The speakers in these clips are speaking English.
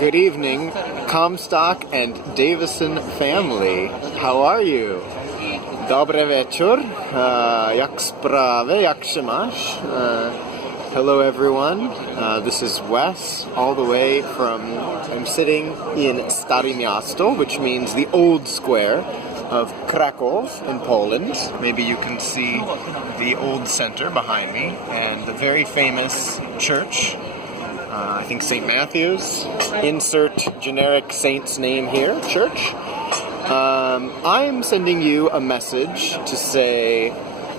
Good evening, Comstock and Davison family. How are you? Dobre večer. Jak sprave, jak się masz? Hello everyone. This is Wes, all the way from, I'm sitting in Stare Miasto, which means the old square of Krakow in Poland. Maybe you can see the old center behind me and the very famous church. I think St. Matthew's. Insert generic saint's name here, church. I'm sending you a message to say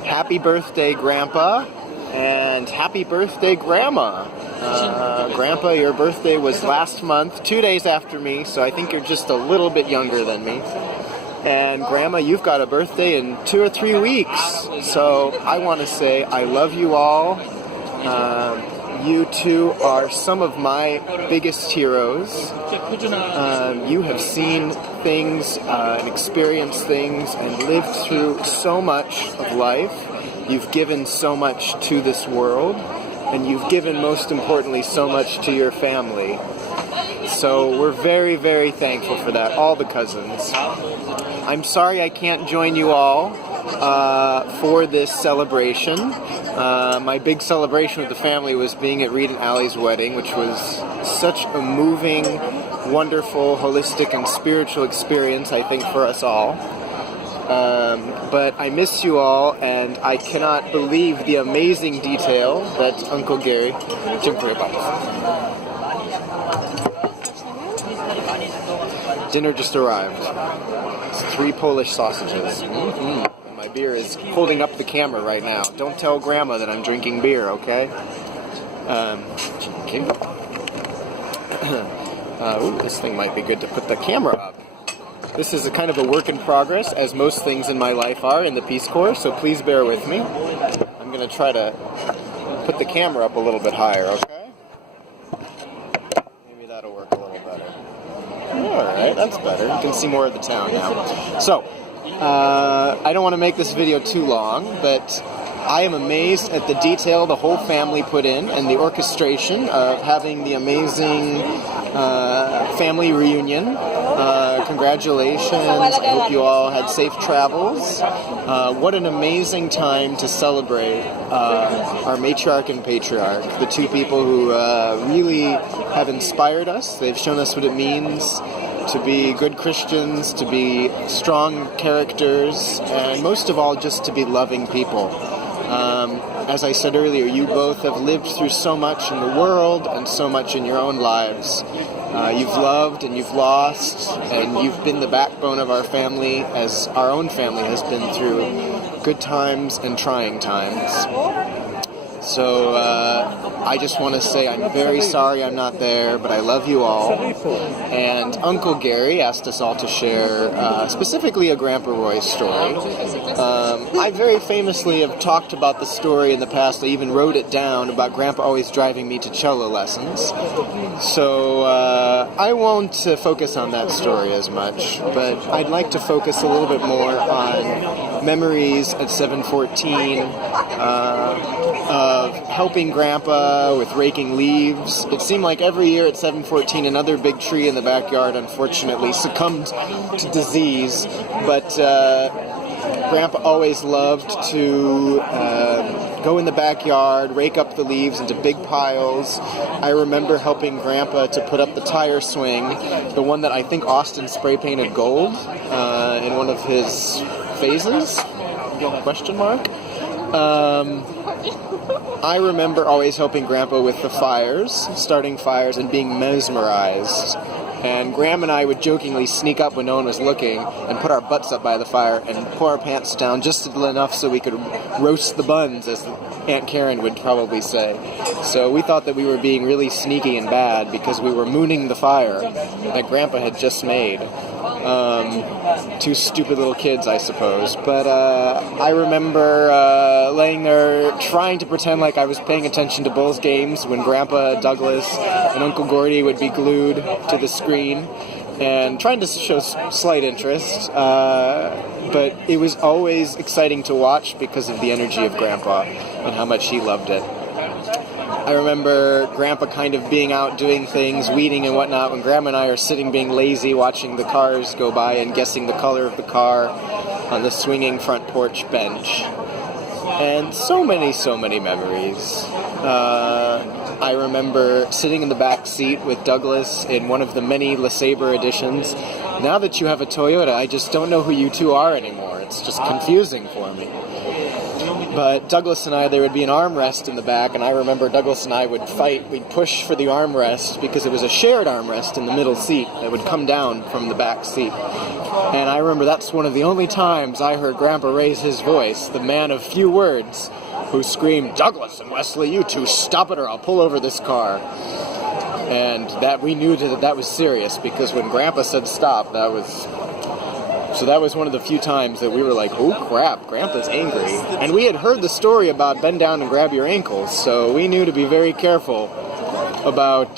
happy birthday, Grandpa, and happy birthday, Grandma. Grandpa, your birthday was last month, 2 days after me, so I think you're just a little bit younger than me. And Grandma, you've got a birthday in 2 or 3 weeks. So I want to say I love you all. You two are some of my biggest heroes. You have seen things, and experienced things, and lived through so much of life. You've given so much to this world, and you've given, most importantly, so much to your family. So we're very, very thankful for that, all the cousins. I'm sorry I can't join you all for this celebration. My big celebration with the family was being at Reed and Allie's wedding, which was such a moving, wonderful, holistic, and spiritual experience, I think, for us all. But I miss you all, and I cannot believe the amazing detail that Uncle Gary... Dziękuję bardzo. Dinner just arrived. It's 3 Polish sausages. Mm-hmm. And my beer is holding up the camera right now. Don't tell Grandma that I'm drinking beer, okay? Okay. This thing might be good to put the camera up. This is a kind of a work in progress, as most things in my life are in the Peace Corps, so please bear with me. I'm going to try to put the camera up a little bit higher, okay? Maybe that'll work a little better. Alright, that's better. You can see more of the town now. So, I don't want to make this video too long, but I am amazed at the detail the whole family put in and the orchestration of having the amazing family reunion. Congratulations. I hope you all had safe travels. What an amazing time to celebrate our matriarch and patriarch, the two people who really have inspired us. They've shown us what it means to be good Christians, to be strong characters, and most of all, just to be loving people. As I said earlier, you both have lived through so much in the world and so much in your own lives. You've loved and you've lost, and you've been the backbone of our family, as our own family has been through good times and trying times. So I just want to say I'm very sorry I'm not there, but I love you all. And Uncle Gary asked us all to share specifically a Grandpa Roy story. I very famously have talked about the story in the past. I even wrote it down about Grandpa always driving me to cello lessons. So I won't focus on that story as much, but I'd like to focus a little bit more on memories at 714, of helping Grandpa with raking leaves. It seemed like every year at 714 another big tree in the backyard unfortunately succumbed to disease, but Grandpa always loved to go in the backyard, rake up the leaves into big piles. I remember helping Grandpa to put up the tire swing, the one that I think Austin spray painted gold in one of his phases? Question mark? I remember always helping Grandpa with the fires, starting fires, and being mesmerized. And Graham and I would jokingly sneak up when no one was looking and put our butts up by the fire and pull our pants down just enough so we could roast the buns, as Aunt Karen would probably say. So we thought that we were being really sneaky and bad because we were mooning the fire that Grandpa had just made. 2 stupid little kids, I suppose. But I remember laying there trying to pretend like I was paying attention to Bulls games when Grandpa Douglas and Uncle Gordy would be glued to the screen and trying to show slight interest. But it was always exciting to watch because of the energy of Grandpa and how much he loved it. I remember Grandpa kind of being out doing things, weeding and whatnot, when Grandma and I are sitting being lazy, watching the cars go by and guessing the color of the car on the swinging front porch bench. And so many memories. I remember sitting in the back seat with Douglas in one of the many LeSabre editions. Now that you have a Toyota, I just don't know who you two are anymore. It's just confusing for me. But Douglas and I, there would be an armrest in the back, and I remember Douglas and I would fight. We'd push for the armrest because it was a shared armrest in the middle seat that would come down from the back seat. And I remember that's one of the only times I heard Grandpa raise his voice, the man of few words, who screamed, "Douglas and Wesley, you two stop it or I'll pull over this car." And that we knew that was serious, because when Grandpa said stop, that was one of the few times that we were like, oh crap, Grandpa's angry. And we had heard the story about bend down and grab your ankles, so we knew to be very careful about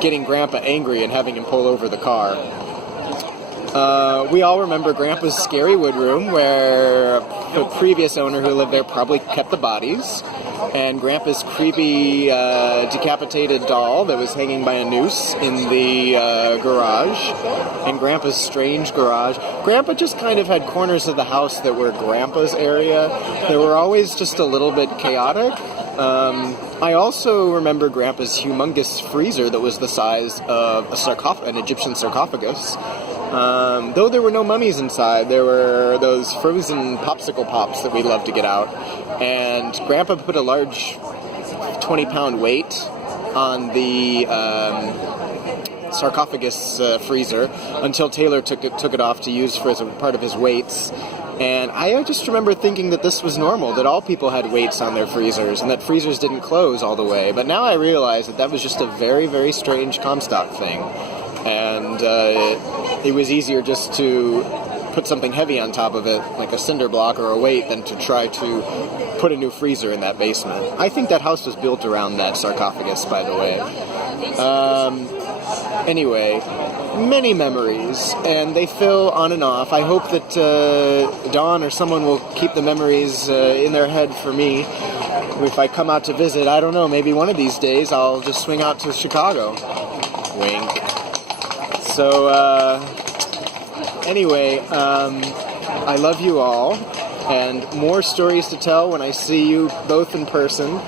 getting Grandpa angry and having him pull over the car. We all remember Grandpa's scary woodroom, where the previous owner who lived there probably kept the bodies, and Grandpa's creepy decapitated doll that was hanging by a noose in the garage, and Grandpa's strange garage. Grandpa just kind of had corners of the house that were Grandpa's area. They were always just a little bit chaotic. I also remember Grandpa's humongous freezer that was the size of an Egyptian sarcophagus. Though there were no mummies inside, there were those frozen popsicle pops that we loved to get out. And Grandpa put a large 20-pound weight on the sarcophagus freezer until Taylor took it off to use for as a part of his weights. And I just remember thinking that this was normal, that all people had weights on their freezers, and that freezers didn't close all the way. But now I realize that was just a very, very strange Comstock thing. And it was easier just to put something heavy on top of it, like a cinder block or a weight, than to try to put a new freezer in that basement. I think that house was built around that sarcophagus, by the way. Anyway, many memories, and they fill on and off. I hope that Dawn or someone will keep the memories in their head for me. If I come out to visit, I don't know, maybe one of these days I'll just swing out to Chicago. Wink. So, anyway, I love you all, and more stories to tell when I see you both in person.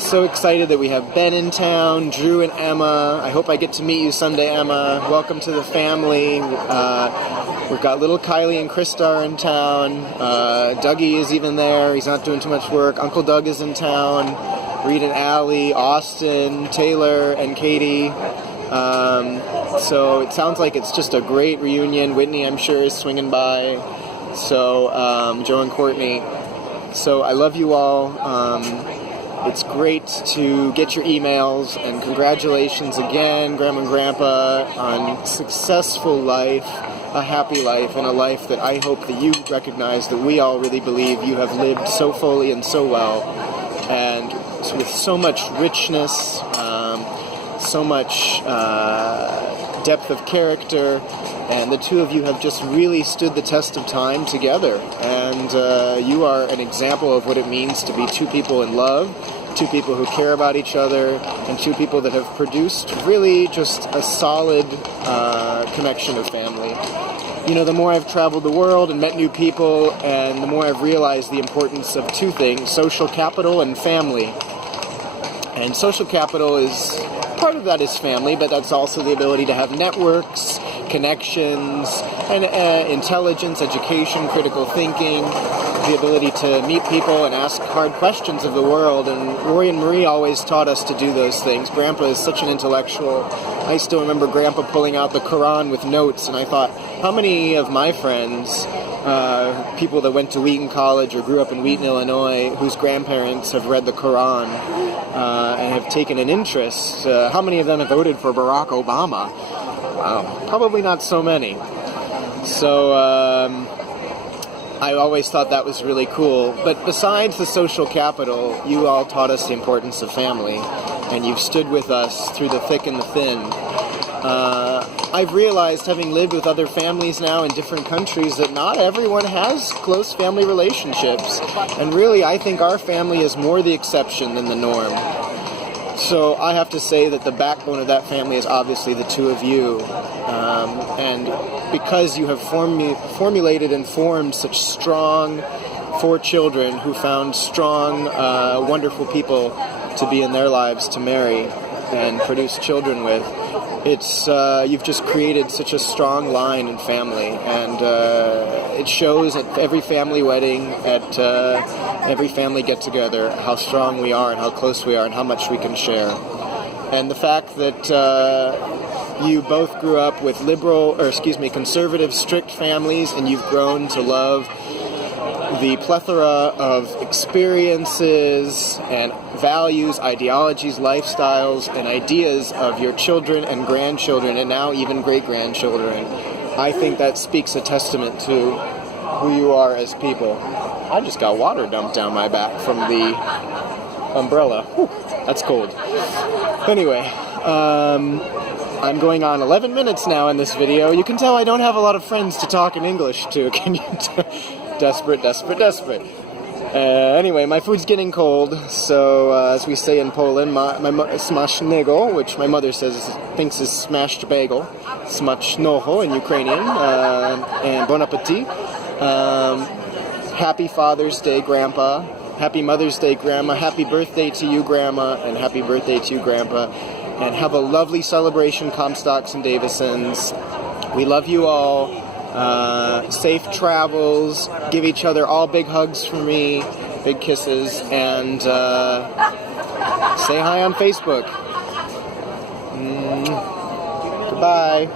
So excited that we have Ben in town, Drew and Emma. I hope I get to meet you someday, Emma. Welcome to the family. We've got little Kylie and Krista in town. Dougie is even there. He's not doing too much work. Uncle Doug is in town. Reed and Allie, Austin, Taylor, and Katie. So it sounds like it's just a great reunion. Whitney, I'm sure, is swinging by. So, Joe and Courtney. So I love you all. It's great to get your emails, and congratulations again, Grandma and Grandpa, on successful life, a happy life, and a life that I hope that you recognize that we all really believe you have lived so fully and so well, and with so much richness, so much depth of character, and the two of you have just really stood the test of time together, and you are an example of what it means to be two people in love, two people who care about each other, and two people that have produced really just a solid connection of family. You know, the more I've traveled the world and met new people, and the more I've realized the importance of two things, social capital and family. And social capital is, part of that is family, but that's also the ability to have networks, connections, and intelligence, education, critical thinking, the ability to meet people and ask hard questions of the world. And Rory and Marie always taught us to do those things. Grandpa is such an intellectual. I still remember Grandpa pulling out the Quran with notes, and I thought, how many of my friends, people that went to Wheaton College or grew up in Wheaton, Illinois, whose grandparents have read the Quran and have taken an interest, how many of them have voted for Barack Obama? Wow, probably not so many. So I always thought that was really cool. But besides the social capital, you all taught us the importance of family, and you've stood with us through the thick and the thin. I've realized, having lived with other families now in different countries, that not everyone has close family relationships. And really, I think our family is more the exception than the norm. So I have to say that the backbone of that family is obviously the two of you. And because you have formulated and formed such strong 4 children who found strong, wonderful people to be in their lives to marry and produce children with, it's you've just created such a strong line in family, and it shows at every family wedding, at every family get-together, how strong we are and how close we are and how much we can share. And the fact that you both grew up with conservative, strict families, and you've grown to love the plethora of experiences and values, ideologies, lifestyles, and ideas of your children and grandchildren, and now even great-grandchildren. I think that speaks a testament to who you are as people. I just got water dumped down my back from the umbrella. Whew, that's cold. Anyway, I'm going on 11 minutes now in this video. You can tell I don't have a lot of friends to talk in English to. Can you tell? Desperate. Anyway, my food's getting cold, so as we say in Poland, smacznego, which my mother thinks is smashed bagel, smacznoho in Ukrainian, and bon appetit. Happy Father's Day, Grandpa. Happy Mother's Day, Grandma. Happy birthday to you, Grandma, and happy birthday to you, Grandpa. And have a lovely celebration, Comstocks and Davisons. We love you all. Safe travels. Give each other all big hugs from me, big kisses, and say hi on Facebook. Goodbye.